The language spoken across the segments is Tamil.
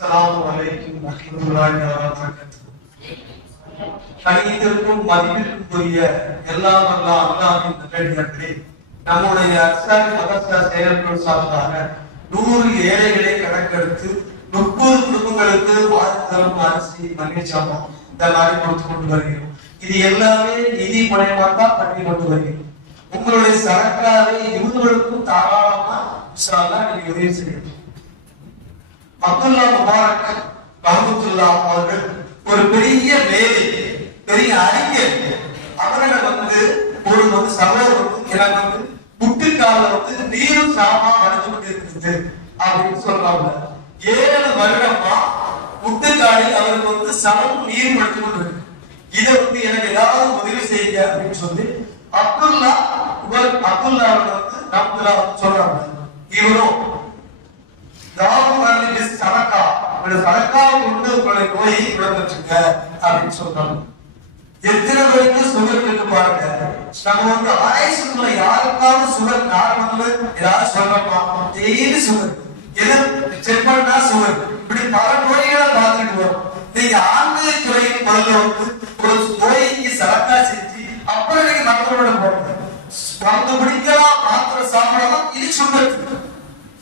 அஸ்ஸலாமு அலைக்கும் வரஹ்மத்துல்லாஹி வபரகாத்துஹு. கணிதத்திற்கும் மதிப்பிற்குரிய எல்லாம் வல்ல அல்லாஹ்வின் நல்லடியார்களே, நம்முடைய அன்சாரி மதரசா செயல்கள் சார்பாக 100 ஏழைகளை கணக்கெடுத்து 30 குடும்பங்களுக்கு வாழ்த்தரம் அரிசி மகிழ்ச்சாமம் இந்த மாதிரி கொடுத்து கொண்டு வருகிறோம். இது எல்லாமே நிதி மூலமா தான் பண்ணி கொண்டு வருகிறோம். உங்களுடைய சரக்காரை இவங்களுக்கும் தாராளமா இன்ஷா அல்லாஹ் நீங்க உதவி செய்யணும். அப்துல்லா முபாரக் ரஹ்மத்துல்லாஹ் அவர்கள் ஒரு பெரிய மேதை, பெரிய அறிஞர். அவர்களை ஒரு சகோதரர் எனக்கு முட்டுக்கால நீரும் சாமா நடந்து கொண்டு இருக்குது அப்படின்னு சொல்றாங்க. 7 வருடமா முட்டுக்காலில் அவருக்கு சமம் நீர் நடந்து கொண்டு இருக்கு. இதை எனக்கு ஏதாவது உதவி செய்யுங்க அப்படின்னு சொல்லி அப்துல்லா அவர்கள் சொல்றாங்க. இவரும் எத்தனை பேருக்கு சுகர் இருக்கு பாருங்க. நம்ம ஆயுசுக்குள்ள யாருக்காவது சுகர் நார்மல்ல ஏதாவது சொல்றோமா? டெய்லி சுகர், எது செக் பண்ணா சுகர், இப்படி பல நோய்களை பார்த்துட்டு வரும். நீங்க ஆன்மீக துறையின் முதல்ல ஒரு நோய்க்கு சரக்கா செஞ்சு அப்புறம் நீங்க மக்களோட போடுங்க. மருந்து பிடிக்கலாம், மாத்திரை சாப்பிடலாம்,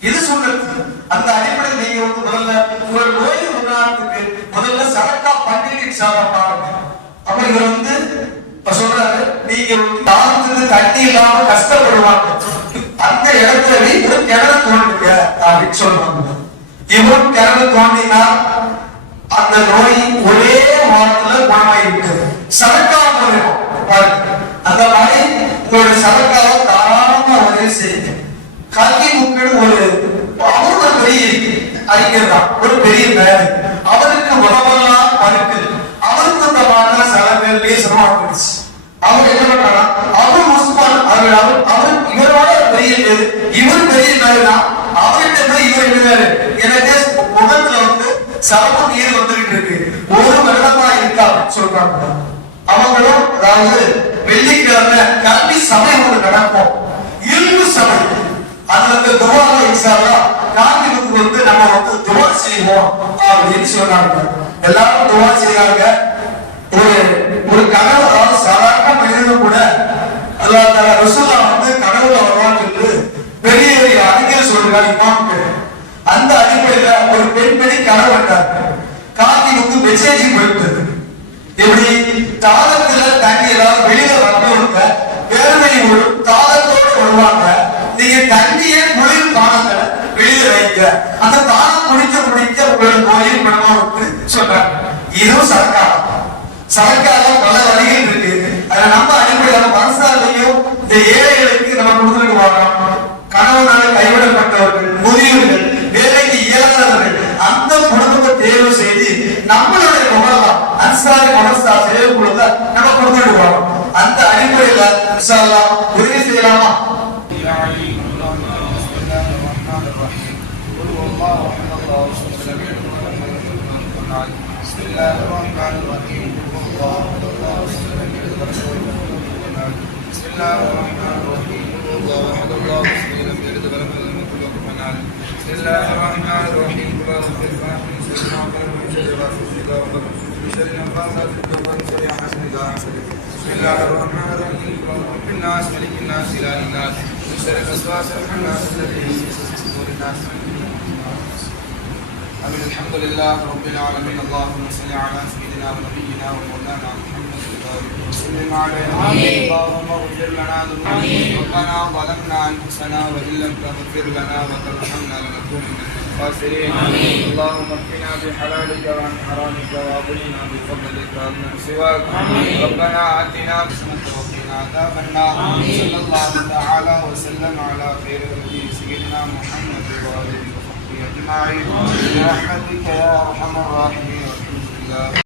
இது சுண்ணத்து. அந்த அடிப்படையில் நீங்க முதல்ல ஒரு நோய் உண்டானதுக்கு முதல்ல சரக்கா பண்ணிட்டு பாருங்க. அப்ப இவர் சொல்றாரு, நீங்க தாழ்ந்து தண்ணி இல்லாம கஷ்டப்படுவாங்க, அந்த இடத்துல ஒரு கிணறு தோண்டுங்க அப்படின்னு சொல்றாங்க. இவரும் கிணறு தோண்டினா அந்த நோய் ஒரே வாரத்துல குணமாயிருக்கு. சரக்கா மூலியம் பாருங்க. அந்த மாதிரி உங்களுடைய சரக்காவை தாராளமா உதவி செய்யுங்க. கல்வி முக்கியம் அவரு ஒரு பெரிய அறிஞர் தான், ஒரு பெரிய மேதை. அவருக்கு உடம்பெல்லாம் மறுக்கு, அவருக்கு இந்த மாதிரி சில பேர் பேசணும். அவர் என்ன பண்றாரா, அவர் முஸ்லிம், அவர் இவரோட பெரிய இவர் பெரிய மேதைதான். அவர்கிட்ட போய் இவர் எழுதாரு, எனக்கு முகத்துல சரப்பு நீர் வந்துகிட்டு இருக்கு, 1 வருடமா இருக்கா சொல்றாங்க. அவங்களும் அதாவது வெள்ளிக்கிழமை கல்வி சபை ஒன்று நடக்கும், இல்மு சபை. அதுல துவால இன்ஷால்லா காந்திக்கு நம்ம துவா செய்வோம் அப்படின்னு சொன்னாங்க. எல்லாரும் துவா செய்றாங்க. ஒரு கனவு, அதாவது சாதாரண மனிதனும் கூட அல்லாஹ் தஆலா ரசூலா கனவுல வருவான்னு சொல்லி பெரிய பெரிய அறிஞர் சொல்றாங்க இமாமுக்கு. அந்த அடிப்படையில ஒரு பெண்மணி கனவு கண்டார். காந்திக்கு மெசேஜ் போயிட்டது. எப்படி தாகத்துல தண்ணி ஏதாவது வெளியில வரணும்ங்க, வேர்வை விடும், தாகத்தோடு வருவாங்க. நீங்க தண்ணியை குளிர் பானங்களை வெளியில வைங்க, அந்த தானம் குடிக்க உங்களோட கோயில் பணமா சொல்றாங்க. இதுவும் சரக்கால பல வழிகள் இருக்கு. அதுல நம்ம அடிப்படையில மனசாலையும் இந்த ஏழைகளுக்கு நம்ம கொடுத்துட்டு வரோம். கணவனால கைவிடப்பட்டவர்கள், முதியவர்கள், வேலைக்கு இயலாதவர்கள், அந்த குடும்பத்தை தேர்வு செய்து நம்மளுடைய முகலாம் அன்சாரி மனசா செயல்படுத்த நம்ம கொடுத்துட்டு வரோம். அந்த அடிப்படையில இன்ஷா அல்லாஹ் உதவி செய்யலாமா? بسم الله الرحمن الرحيم. بسم الله الرحمن الرحيم. الله احد الله الصمد لم يلد ولم يولد ولم يكن له كفوا احد. بسم الله الرحمن الرحيم. قل اعوذ بالله من الشيطان الرجيم. من شر غاسق اذا وقب، من شر النفاثات في العقد، من شر حاسد اذا حسد. بسم الله الرحمن الرحيم. قل اعوذ برب الناس ملك الناس اله الناس من شر الوسواس الخناس الذي يوسوس في صدور الناس. آمين. الحمد لله رب العالمين. اللهم صل على سيدنا ونبينا ومولانا محمد وسلم عليه. اللهم اغفر لنا ذنوبنا، ربنا ظلمنا انفسنا وان لم تغفر لنا وترحمنا لنكونن من الخاسرين. اللهم اكفنا بحلالك وعن حرامك واغننا بفضلك ومن سواك. ربنا آتنا حسنة وقنا عذاب النار. صلى الله تعالى وسلم على خير نبي سيدنا محمد وآله أجمعين برحمتك يا أرحم الراحمين.